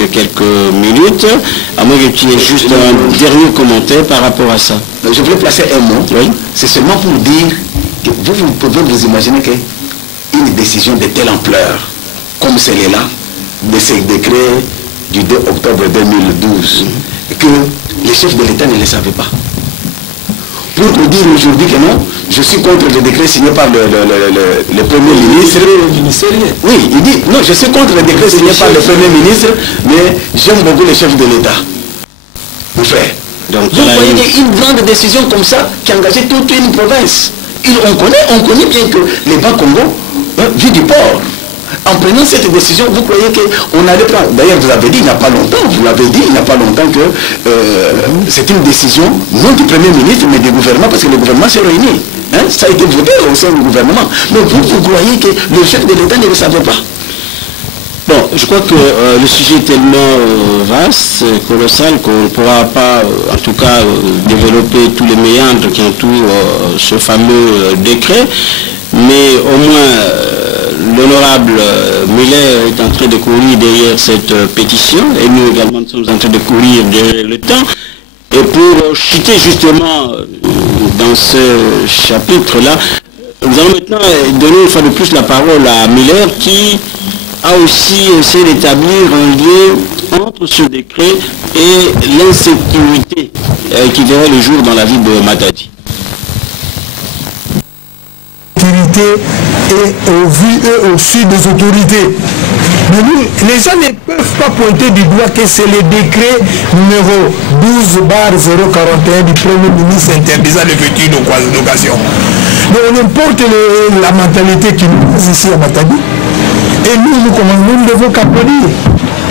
que quelques minutes, à moins que tu aies juste un dernier commentaire par rapport à ça. Je voulais placer un mot. Oui. C'est seulement pour dire que vous pouvez vous imaginer qu'une décision de telle ampleur, comme celle-là, de ce décret du 2 octobre 2012, que les chefs de l'État ne le savaient pas. Pour nous dire aujourd'hui que non, je suis contre le décret signé par le Premier ministre. Oui, il dit, non, je suis contre le décret signé par le Premier ministre, mais j'aime beaucoup les chefs de l'État. Mon frère. Donc, vous voyez une grande décision comme ça qui engageait toute une province. On connaît bien que les Bas-Congo vivent du port. En prenant cette décision, vous croyez qu'on allait prendre... D'ailleurs, vous avez dit il n'y a pas longtemps, que c'est une décision, non du Premier ministre, mais du gouvernement, parce que le gouvernement s'est réuni. Hein? Ça a été voté au sein du gouvernement. Donc vous croyez que le chef de l'État ne le savait pas. Bon, je crois que le sujet est tellement vaste, colossal, qu'on ne pourra pas, en tout cas, développer tous les méandres qui entourent ce fameux décret, mais au moins... l'honorable Muller est en train de courir derrière cette pétition, et nous également sommes en train de courir derrière le temps. Et pour chuter justement dans ce chapitre-là, nous allons maintenant donner une fois de plus la parole à Muller, qui a aussi essayé d'établir un lien entre ce décret et l'insécurité qui verrait le jour dans la ville de Matadi. Et au vu aussi des autorités. Mais nous, les gens ne peuvent pas pointer du doigt que c'est le décret numéro 12/041 du Premier ministre interdisant les futures d'occasion. Mais on importe la mentalité qui nous passe ici à Matadi. Et nous ne devons qu'applaudir.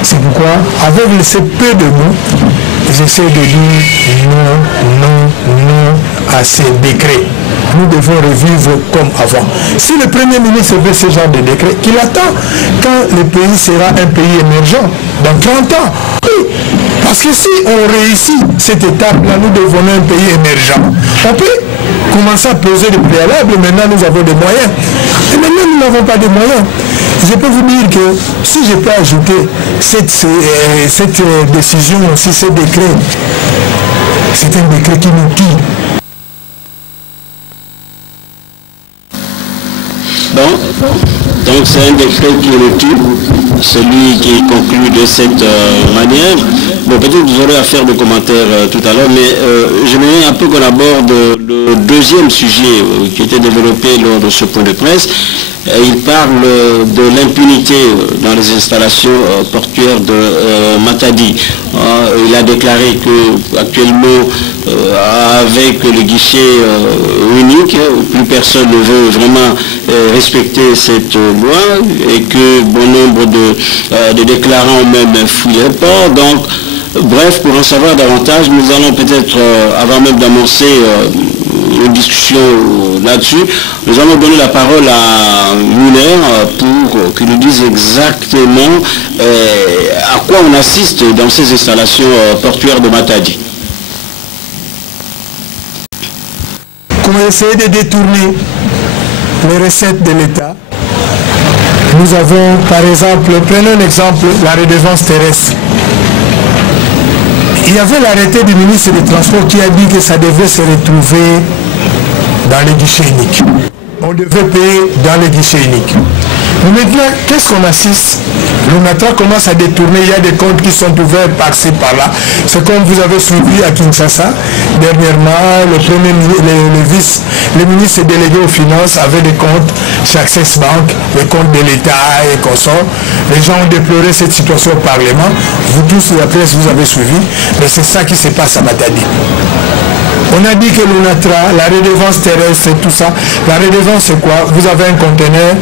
C'est pourquoi, avec ces peu de mots, j'essaie de dire non à ces décrets. Nous devons revivre comme avant. Si le Premier ministre veut ce genre de décret, qu'il attend quand le pays sera un pays émergent, dans 30 ans. Oui. Parce que si on réussit cette étape-là, nous devenons un pays émergent. On peut commencer à poser des préalables, maintenant nous avons des moyens. Et maintenant nous n'avons pas de moyens. Je peux vous dire que si je peux ajouter cette décision, si ce décret, c'est un décret qui nous tue. Donc c'est un décret qui est le tue, celui qui est conclu de cette manière. Bon, peut-être que vous aurez à faire des commentaires tout à l'heure, mais j'aimerais un peu qu'on aborde le deuxième sujet qui était développé lors de ce point de presse. Il parle de l'impunité dans les installations portuaires de Matadi. Il a déclaré que actuellement, avec le guichet unique, plus personne ne veut vraiment respecter cette loi et que bon nombre de déclarants même fouillent les ports. Donc, bref, pour en savoir davantage, nous allons peut-être, avant même d'annoncer une discussion là-dessus, nous allons donner la parole à Muller pour qu'il nous dise exactement à quoi on assiste dans ces installations portuaires de Matadi. Comment essayer de détourner les recettes de l'État? Nous avons, par exemple, prenons un exemple, la redevance terrestre. Il y avait l'arrêté du ministre des Transports qui a dit que ça devait se retrouver dans les guichets uniques. On devait payer dans les guichets uniques. Mais maintenant, qu'est-ce qu'on assiste? L'ONATRA commence à détourner, il y a des comptes qui sont ouverts par-ci, par-là. C'est comme vous avez suivi à Kinshasa. Dernièrement, le ministre délégué aux finances avait des comptes chez Access Bank, les comptes de l'État et consorts. Les gens ont déploré cette situation au Parlement. Vous tous, la presse, vous avez suivi. Mais c'est ça qui se passe à Matadi. On a dit que l'ONATRA, la redevance terrestre et tout ça, la redevance c'est quoi? Vous avez un conteneur,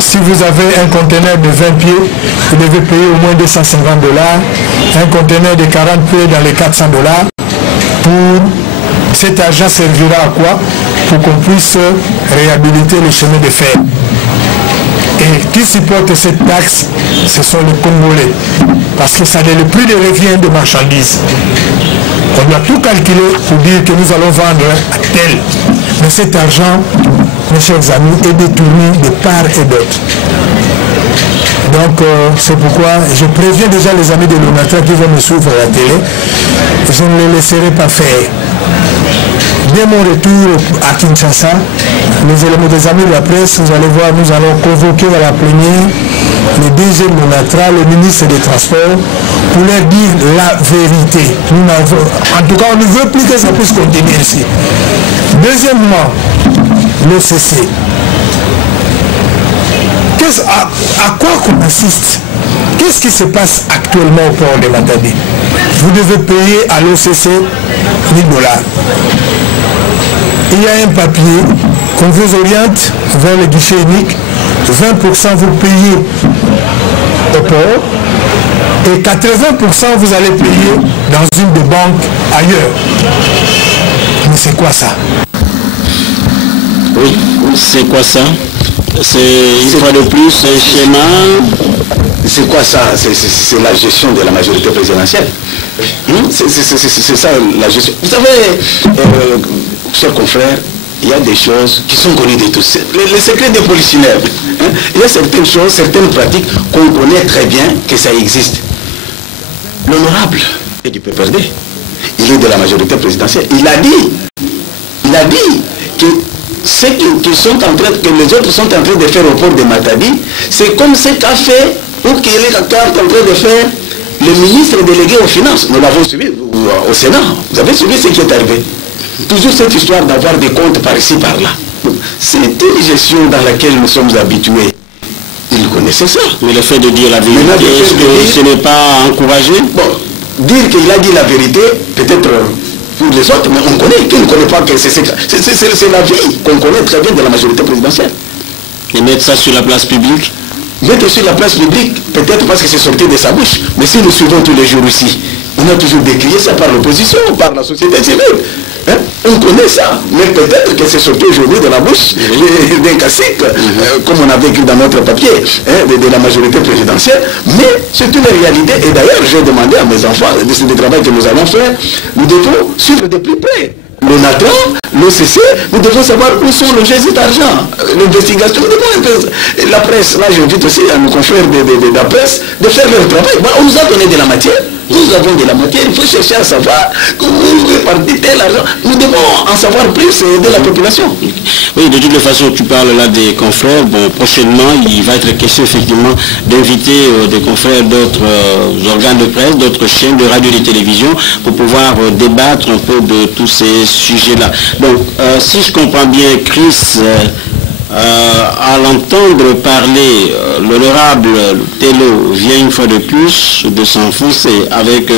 si vous avez un conteneur de 20 pieds, vous devez payer au moins $250. Un conteneur de 40 pieds dans les $400. Cet argent servira à quoi? Pour qu'on puisse réhabiliter le chemin de fer. Et qui supporte cette taxe? Ce sont les Congolais. Parce que ça est le prix de revient de marchandises. On doit tout calculer pour dire que nous allons vendre à tel. Mais cet argent, mes chers amis, est détourné de part et d'autre. Donc c'est pourquoi je préviens déjà les amis de l'ONATRA qui vont me suivre à la télé. Je ne les laisserai pas faire. Dès mon retour à Kinshasa, les éléments des amis de la presse, vous allez voir, nous allons convoquer à la plénière le DG de l'ONATRA, le ministre des Transports, pour leur dire la vérité. En tout cas, on ne veut plus que ça puisse continuer ici. Deuxièmement, l'OCC. À quoi qu'on assiste? Qu'est-ce qui se passe actuellement au port de Matadi? Vous devez payer à l'OCC 1000 $. Il y a un papier qu'on vous oriente vers le guichet unique. 20% vous payez au port et 80% vous allez payer dans une des banques ailleurs. Mais c'est quoi ça? Oui, c'est quoi ça? C'est une fois de plus un schéma. C'est quoi ça? C'est la gestion de la majorité présidentielle. C'est ça la gestion. Vous savez, chers confrères, il y a des choses qui sont connues de tous. Les secrets des polichinelles. Il y a certaines choses, certaines pratiques qu'on connaît très bien que ça existe. L'honorable est du PPRD. Il est de la majorité présidentielle. Il a dit que ceux qui sont en train, que les autres sont en train de faire au port de Matadi, c'est comme ce qu'a fait ou qu'il est en train de faire le ministre délégué aux finances. Nous l'avons suivi au Sénat. Vous avez suivi ce qui est arrivé. Toujours cette histoire d'avoir des comptes par ici, par là. C'est une gestion dans laquelle nous sommes habitués. Ils connaissaient ça. Mais le fait de dire la vérité, est-ce que ce n'est pas encouragé? Bon, dire qu'il a dit la vérité, peut-être pour les autres, mais on connaît, qui ne connaît pas que c'est la vie qu'on connaît très bien de la majorité présidentielle. Et mettre ça sur la place publique? Mettre sur la place publique, peut-être parce que c'est sorti de sa bouche, mais si nous suivons tous les jours ici, on a toujours décrié ça par l'opposition, par la société civile. Hein? On connaît ça, mais peut-être que c'est sorti aujourd'hui de la bouche d'un cacique, comme on avait écrit dans notre papier, de la majorité présidentielle, mais c'est une réalité. Et d'ailleurs, j'ai demandé à mes enfants, c'est le travail que nous allons faire, nous devons suivre de plus près. L'ONATRA, l'OCC, nous devons savoir où sont logés cet argent. L'investigation, nous devons... La presse, là j'invite aussi à nos confrères de la presse de faire leur travail. Bon, on nous a donné de la matière. Nous avons de la matière, il faut chercher à savoir comment vous répartissez tel argent. Nous devons en savoir plus de la population. Oui, de toute façon, tu parles là des confrères. Bon, prochainement, il va être question effectivement d'inviter des confrères d'autres organes de presse, d'autres chaînes de radio et de télévision pour pouvoir débattre un peu de tous ces sujets-là. Donc, si je comprends bien, Chris... à l'entendre parler, l'honorable Tello vient une fois de plus de s'enfoncer avec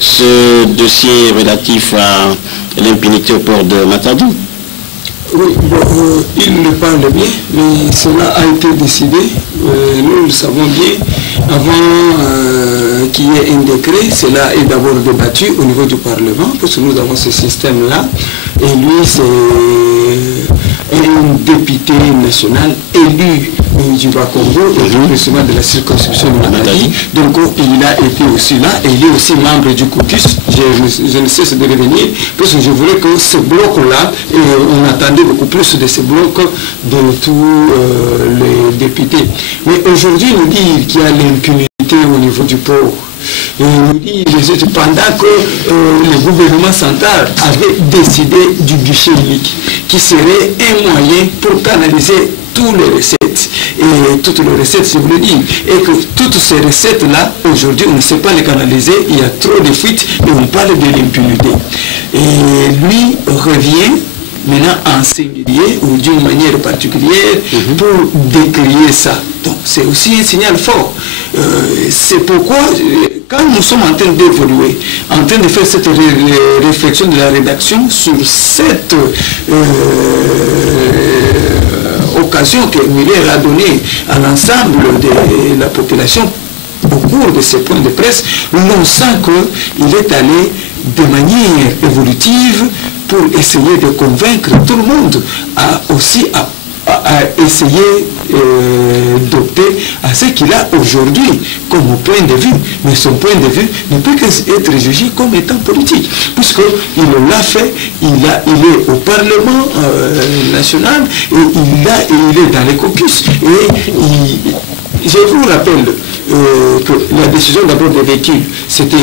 ce dossier relatif à l'impunité au port de Matadi. Oui, il le parle bien, mais cela a été décidé, nous le savons bien, avant qu'il y ait un décret, cela est d'abord débattu au niveau du Parlement, parce que nous avons ce système-là, et lui c'est un député national élu du Bas-Congo, précisément de la circonscription de Matadi. Donc il a été aussi là, et il est aussi membre du caucus. Je ne cesse de revenir, parce que je voulais que ce bloc-là, on attendait beaucoup plus de ce bloc de tous les députés. Mais aujourd'hui, nous dire qu'il y a l'impunité au niveau du port, et nous dit, pendant que le gouvernement central avait décidé du guichet unique, qui serait un moyen pour canaliser toutes les recettes, et toutes les recettes, je vous le dis, et que toutes ces recettes-là, aujourd'hui, on ne sait pas les canaliser, il y a trop de fuites, et on parle de l'impunité. Et lui revient maintenant en singulier ou d'une manière particulière pour décrier ça. Donc c'est aussi un signal fort. C'est pourquoi, quand nous sommes en train d'évoluer, en train de faire cette réflexion de la rédaction sur cette occasion que Muller a donnée à l'ensemble de la population au cours de ces points de presse, on sent qu'il est allé de manière évolutive pour essayer de convaincre tout le monde à essayer d'opter à ce qu'il a aujourd'hui comme point de vue. Mais son point de vue ne peut qu'être jugé comme étant politique, puisqu'il l'a fait, il est au Parlement national, et il est dans les caucus. Et je vous rappelle, que la décision d'abord des véhicules, c'était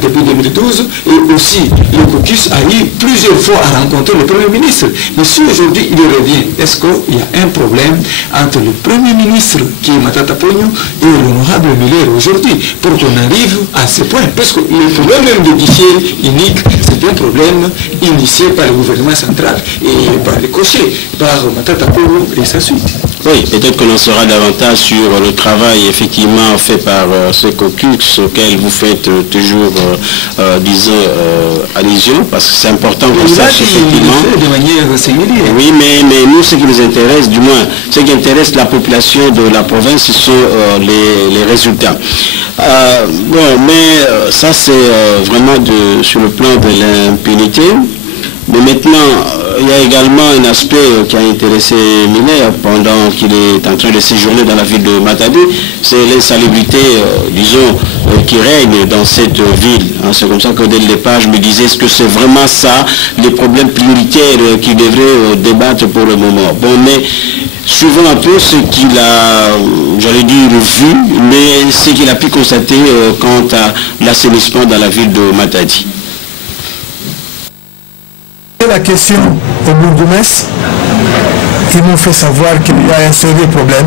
depuis 2012, et aussi le caucus a eu plusieurs fois à rencontrer le Premier ministre. Mais si aujourd'hui il revient, est-ce qu'il y a un problème entre le Premier ministre, qui est Matata Ponyo, et l'honorable Miller aujourd'hui, pour qu'on arrive à ce point? Parce que le problème même de guichet unique, c'est un problème initié par le gouvernement central et par les cochers, par Matata Ponyo et sa suite. Oui, peut-être qu'on en saura davantage sur le travail effectivement fait par ce caucus auquel vous faites toujours, disons, allusion, parce que c'est important qu'on sache effectivement. De manière singulière. Oui, mais nous, ce qui nous intéresse, du moins, ce qui intéresse la population de la province, ce sont les résultats. Bon, mais ça, c'est vraiment sur le plan de l'impunité. Mais maintenant, il y a également un aspect qui a intéressé Miller pendant qu'il est en train de séjourner dans la ville de Matadi, c'est l'insalubrité, disons, qui règne dans cette ville. C'est comme ça que dès le départ, je me disais, est-ce que c'est vraiment ça, les problèmes prioritaires qu'il devrait débattre pour le moment? Bon, mais suivant un peu ce qu'il a, j'allais dire, vu, mais ce qu'il a pu constater quant à l'assainissement dans la ville de Matadi. La question au bourgmestre, ils m'ont fait savoir qu'il y a un sérieux problème.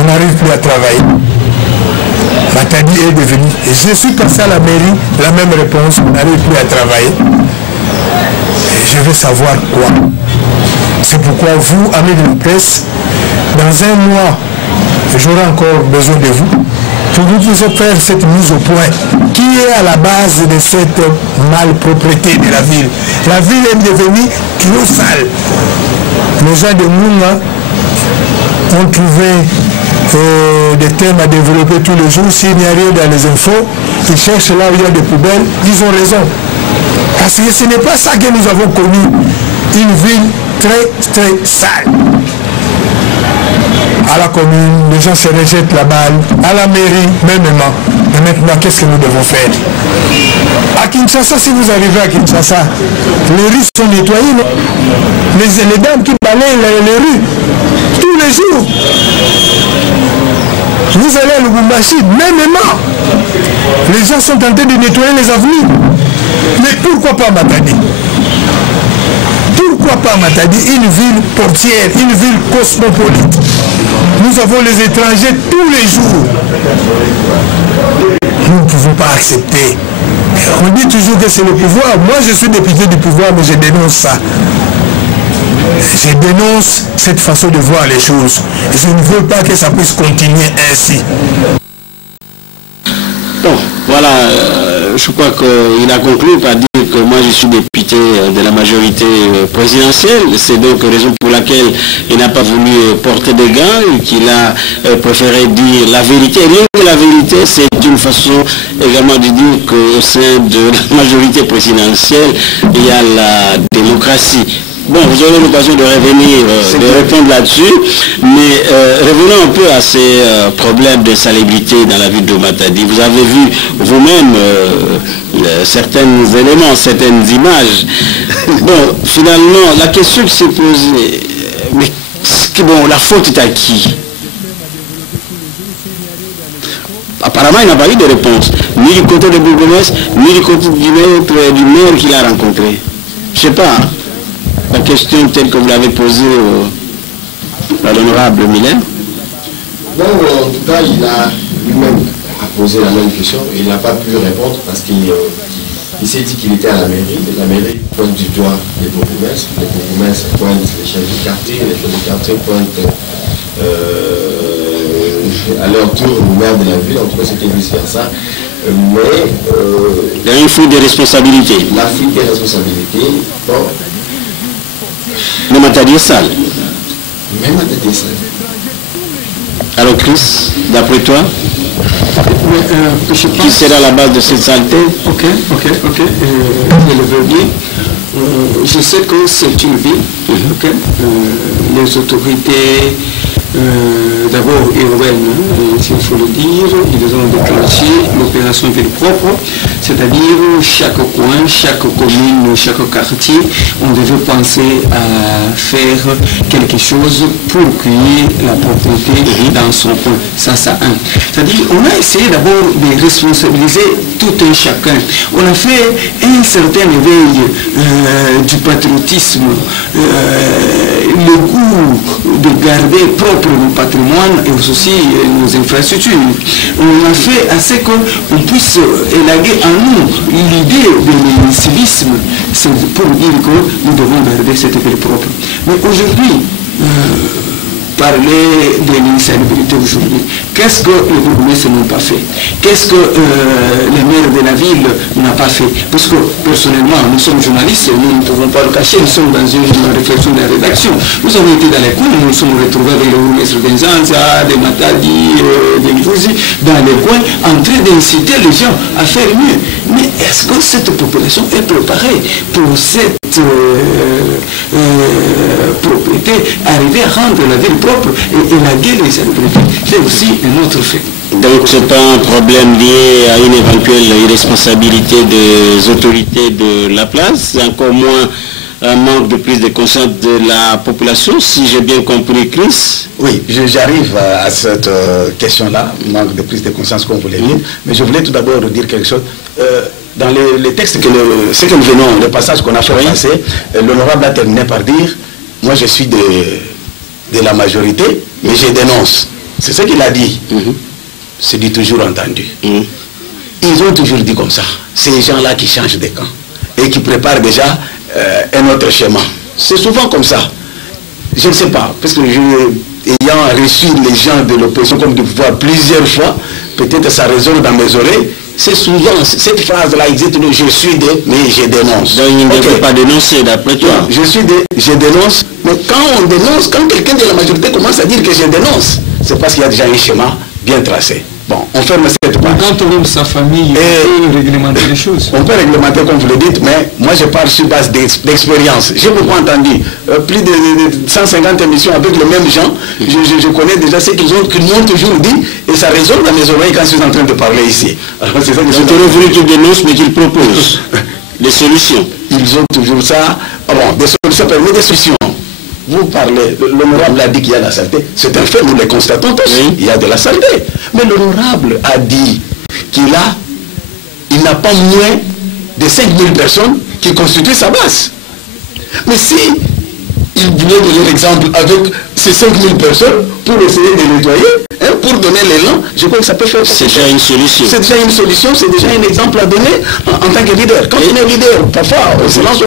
On n'arrive plus à travailler. Matadi est devenu. Et je suis passé à la mairie, la même réponse, on n'arrive plus à travailler. Et je veux savoir quoi. C'est pourquoi vous, amis de la presse, dans un mois, j'aurai encore besoin de vous pour que vous puissiez faire cette mise au point qui est à la base de cette malpropreté de la ville. La ville est devenue trop sale. Les gens de Mouna ont trouvé des thèmes à développer tous les jours. S'il n'y a rien dans les infos, ils cherchent là où il y a des poubelles. Ils ont raison. Parce que ce n'est pas ça que nous avons connu. Une ville très, très sale. À la commune, les gens se rejettent la balle, à la mairie, mêmement. Mais maintenant, qu'est-ce que nous devons faire? À Kinshasa, si vous arrivez à Kinshasa, les rues sont nettoyées, non? Les dames qui balayent les rues, tous les jours. Vous allez à Lubumbashi, mêmement. Les gens sont en train de nettoyer les avenues. Mais pourquoi pas Matadi? Pourquoi pas Matadi, une ville portière, une ville cosmopolite? Nous avons les étrangers tous les jours. Nous ne pouvons pas accepter. On dit toujours que c'est le pouvoir. Moi, je suis député du pouvoir, mais je dénonce ça. Je dénonce cette façon de voir les choses. Je ne veux pas que ça puisse continuer ainsi. Bon, voilà, je crois qu'il a conclu par dire que moi je suis député de la majorité présidentielle. C'est donc raison pour laquelle il n'a pas voulu porter des gants et qu'il a préféré dire la vérité. Rien que la vérité, c'est une façon également de dire qu'au sein de la majorité présidentielle, il y a la démocratie. Bon, vous aurez l'occasion de revenir, de répondre là-dessus, mais revenons un peu à ces problèmes de salubrité dans la ville de Matadi. Vous avez vu vous-même certains éléments, certaines images. Bon, finalement, la question qui s'est posée, mais bon, la faute est à qui? Apparemment, il n'a pas eu de réponse, ni du côté de bourgmestre, ni du côté du maire qu'il a rencontré. Je ne sais pas. La question telle que vous l'avez posée à l'honorable Miller? Non, en tout cas, il a lui-même posé la même question et il n'a pas pu répondre parce qu'il s'est dit qu'il était à la mairie pointe du doigt les bourgmestres pointent les chefs de quartier, les chefs de quartier pointent à leur tour le maire de la ville, en tout cas c'était vice-versa. Mais il y a une fuite de responsabilité. La fuite des responsabilités, bon. Mais Matadi est sale. Même Matadi est sale. Alors Chris, d'après toi, qui sera la base de cette saleté? Ok. Je le veux bien. Je sais que c'est une ville. Les autorités d'abord urbaine, s'il faut le dire. Ils ont déclenché l'opération ville propre, c'est-à-dire chaque coin, chaque commune, chaque quartier, on devait penser à faire quelque chose pour qu'il y ait la propreté dans son coin. Ça un. C'est-à-dire, on a essayé d'abord de responsabiliser tout un chacun. On a fait un certain éveil du patriotisme, le goût de garder propre nos patrimoines et aussi nos infrastructures. On a fait à ce qu'on puisse élaguer en nous l'idée de civisme, c'est pour dire que nous devons garder cette ville propre. Mais aujourd'hui, parler de l'insalubrité aujourd'hui. Qu'est-ce que les bourgmestres n'ont pas fait? Qu'est-ce que les maires de la ville n'ont pas fait? Parce que personnellement, nous sommes journalistes, nous ne pouvons pas le cacher, nous sommes dans une réflexion de la rédaction. Nous avons été dans les coins, nous nous sommes retrouvés avec les bourgmestres d'Enzanza, de Matadi, de Ngouzi, dans les coins, en train d'inciter les gens à faire mieux. Mais est-ce que cette population est préparée pour cette propriété, arriver à rendre la ville propre et élaguer les salubrités? C'est aussi un autre fait. Donc ce n'est pas un problème lié à une éventuelle irresponsabilité des autorités de la place, c'est encore moins un manque de prise de conscience de la population, si j'ai bien compris, Chris. Oui, j'arrive à cette question-là, manque de prise de conscience comme vous l'avez dit, mais je voulais tout d'abord dire quelque chose. Dans les textes, ce que nous venons, le passage qu'on a fait passer, l'honorable a terminé par dire, moi je suis de la majorité, mais je dénonce. C'est ce qu'il a dit. C'est dit toujours entendu. Ils ont toujours dit comme ça. Ces gens-là qui changent de camp et qui préparent déjà un autre schéma. C'est souvent comme ça. Je ne sais pas, parce que ayant reçu les gens de l'opposition comme du pouvoir plusieurs fois, peut-être ça résonne dans mes oreilles. C'est souvent, cette phrase-là existe, je suis de, mais je dénonce. Donc il ne devrait pas dénoncer d'après toi. Je suis de, je dénonce, mais quand on dénonce, quand quelqu'un de la majorité commence à dire que je dénonce, c'est parce qu'il y a déjà un schéma bien tracé. Bon, on ferme cette page. Quand on aime sa famille, on peut réglementer les choses. On peut réglementer comme vous le dites, mais moi je parle sur base d'expérience. J'ai beaucoup entendu, plus de 150 émissions avec les mêmes gens. Je connais déjà ce qu'ils m'ont toujours dit, et ça résonne dans mes oreilles quand je suis en train de parler ici. Alors c'est ça que donc tu aurais voulu qu'ils dénoncent, mais qu'ils proposent des solutions. Ils ont toujours ça. Ah bon, des solutions, mais des solutions. Vous parlez, l'honorable a dit qu'il y a la saleté, c'est un fait, nous le constatons tous, il y a de la saleté. Mais l'honorable a dit qu'il n'a pas moins de 5000 personnes qui constituent sa base. Mais si il voulait donner l'exemple avec ces 5000 personnes pour essayer de nettoyer, pour donner l'élan, je crois que ça peut faire... C'est déjà une solution. C'est déjà une solution, c'est déjà un exemple à donner en tant que leader. Quand on est leader, parfois, on se lance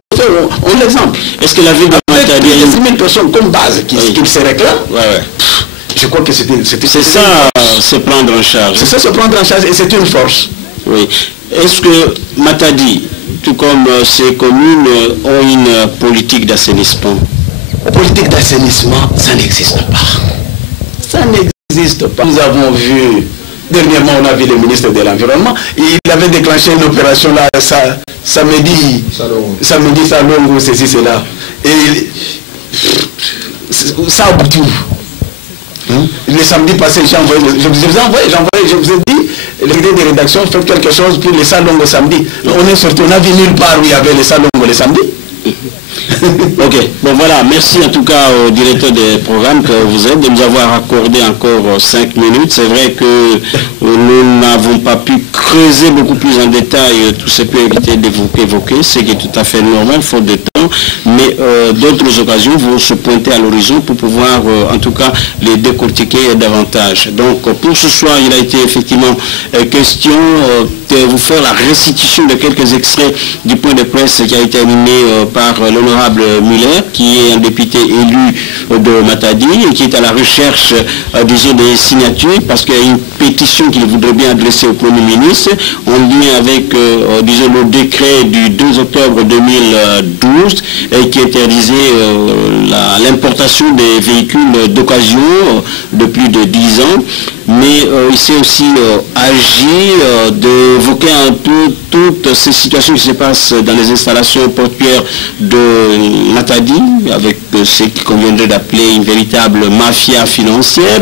on l'exemple. Est-ce que la ville de Matadi... Avec 10 000 personnes comme base qui se réclament, je crois que c'était... C'est ça, se prendre en charge. C'est ça, se prendre en charge, et c'est une force. Oui. Est-ce que Matadi, tout comme ces communes, ont une politique d'assainissement? La politique d'assainissement, ça n'existe pas. Ça n'existe pas. Nous avons vu, dernièrement, on a vu le ministre de l'Environnement, il avait déclenché une opération là, samedi Salongo, ceci, cela. Et ça aboutit. Le samedi passé, je vous ai dit, l'idée de rédaction, faites quelque chose pour les Salongo samedi. On est sorti, on a vu nulle part où il y avait les Salongo le samedi. Ok, bon voilà, merci en tout cas au directeur des programmes que vous êtes de nous avoir accordé encore 5 minutes. C'est vrai que nous n'avons pas pu creuser beaucoup plus en détail tout ce qu'on a évité d'évoquer, ce qui est tout à fait normal, faute de temps, mais d'autres occasions vont se pointer à l'horizon pour pouvoir en tout cas les décortiquer davantage. Donc pour ce soir, il a été effectivement question de vous faire la restitution de quelques extraits du point de presse qui a été animé par l'honorable Muller, qui est un député élu de Matadi et qui est à la recherche, disons, des signatures, parce qu'il y a une pétition qu'il voudrait bien adresser au Premier ministre, en lien avec, disons, le décret du 2 octobre 2012, injuste et qui interdisait l'importation des véhicules d'occasion de plus de 10 ans. Mais il s'est aussi agi d'évoquer un peu toutes ces situations qui se passent dans les installations portuaires de Matadi, avec ce qu'il conviendrait d'appeler une véritable mafia financière,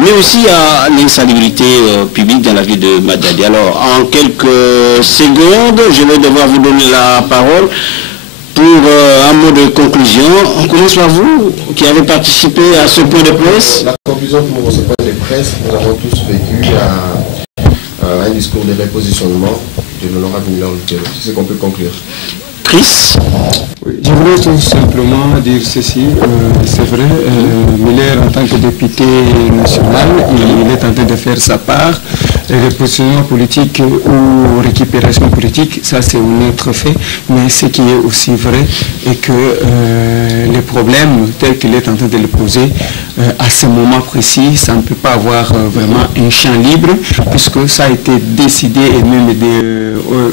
mais aussi à l'insalubrité publique dans la ville de Matadi. Alors, en quelques secondes, je vais devoir vous donner la parole pour un mot de conclusion. On commence par vous, qui avez participé à ce point de presse. La conclusion pour ce point de presse, nous avons tous vécu un discours de repositionnement de l'honorable Milan Lutelo. C'est ce qu'on peut conclure. Chris? Oui, je voulais tout simplement dire ceci. C'est vrai, Miller, en tant que député national, il est en train de faire sa part. Le positionnement politique ou récupération politique, ça c'est un autre fait. Mais ce qui est aussi vrai est que les problèmes tels qu'il est en train de les poser, à ce moment précis, ça ne peut pas avoir vraiment un champ libre, puisque ça a été décidé et même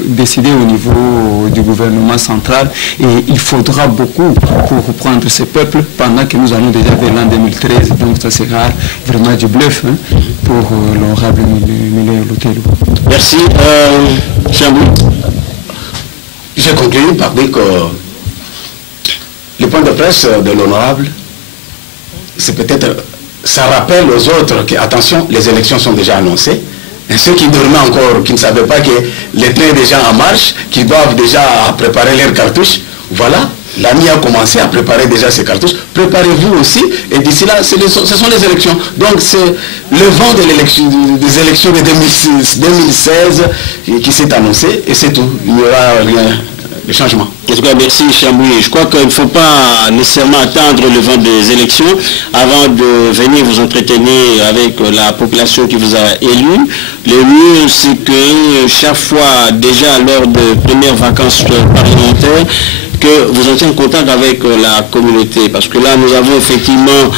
décidé au niveau du gouvernement central, et il faudra beaucoup pour reprendre ces peuples pendant que nous allons déjà vers l'an 2013, donc ça sera vraiment du bluff pour l'honorable Miller Lutelo. Merci. Chambou. Je conclue par dire que le point de presse de l'honorable, c'est peut-être, ça rappelle aux autres que, attention, les élections sont déjà annoncées. Et ceux qui dormaient encore, qui ne savaient pas que les trains sont déjà en marche, qui doivent déjà préparer leurs cartouches, voilà, l'AMI a commencé à préparer déjà ses cartouches. Préparez-vous aussi, et d'ici là, ce sont les élections. Donc c'est le vent de des élections de 2016 qui s'est annoncé, et c'est tout. Il n'y aura rien de changement. En tout cas, merci Chamboué. Je crois qu'il ne faut pas nécessairement attendre le vent des élections avant de venir vous entretenir avec la population qui vous a élu. Le mieux, c'est que chaque fois, déjà lors de premières vacances parlementaires, que vous entrez en contact avec la communauté. Parce que là, nous avons effectivement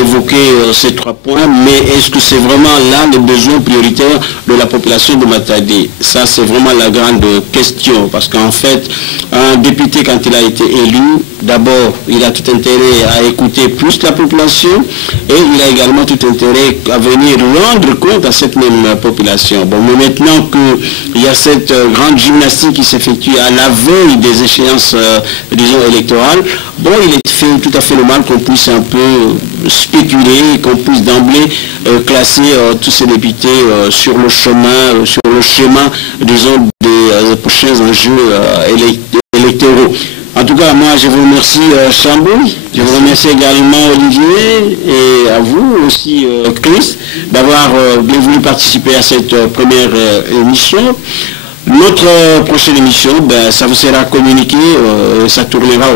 évoqué ces 3 points, mais est-ce que c'est vraiment là le besoin prioritaire de la population de Matadi? Ça, c'est vraiment la grande question. Parce qu'en fait, un député, quand il a été élu, d'abord, il a tout intérêt à écouter plus la population, et il a également tout intérêt à venir rendre compte à cette même population. Bon, mais maintenant qu'il y a cette grande gymnastique qui s'effectue à la veille des échéances, disons, électorales, bon, il est fait tout à fait normal qu'on puisse un peu spéculer, qu'on puisse d'emblée classer tous ces députés sur le chemin, disons, des prochains enjeux électoraux. En tout cas, moi, je vous remercie, Chambou. Je vous remercie également, Olivier, et à vous aussi, Chris, d'avoir bien voulu participer à cette première émission. Notre prochaine émission, ça vous sera communiqué, ça tournera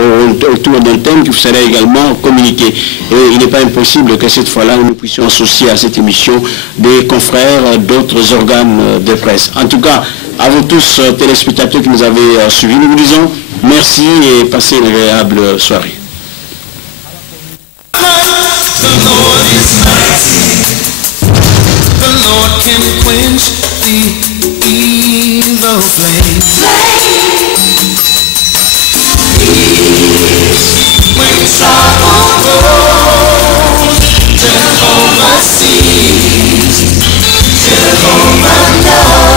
autour d'un thème qui vous sera également communiqué. Et il n'est pas impossible que cette fois-là, nous puissions associer à cette émission des confrères d'autres organes de presse. En tout cas, à vous tous, téléspectateurs qui nous avez suivis, nous vous disons merci et passez une agréable soirée. The flame. When sorrow rolls, Jehovah sees, Jehovah knows.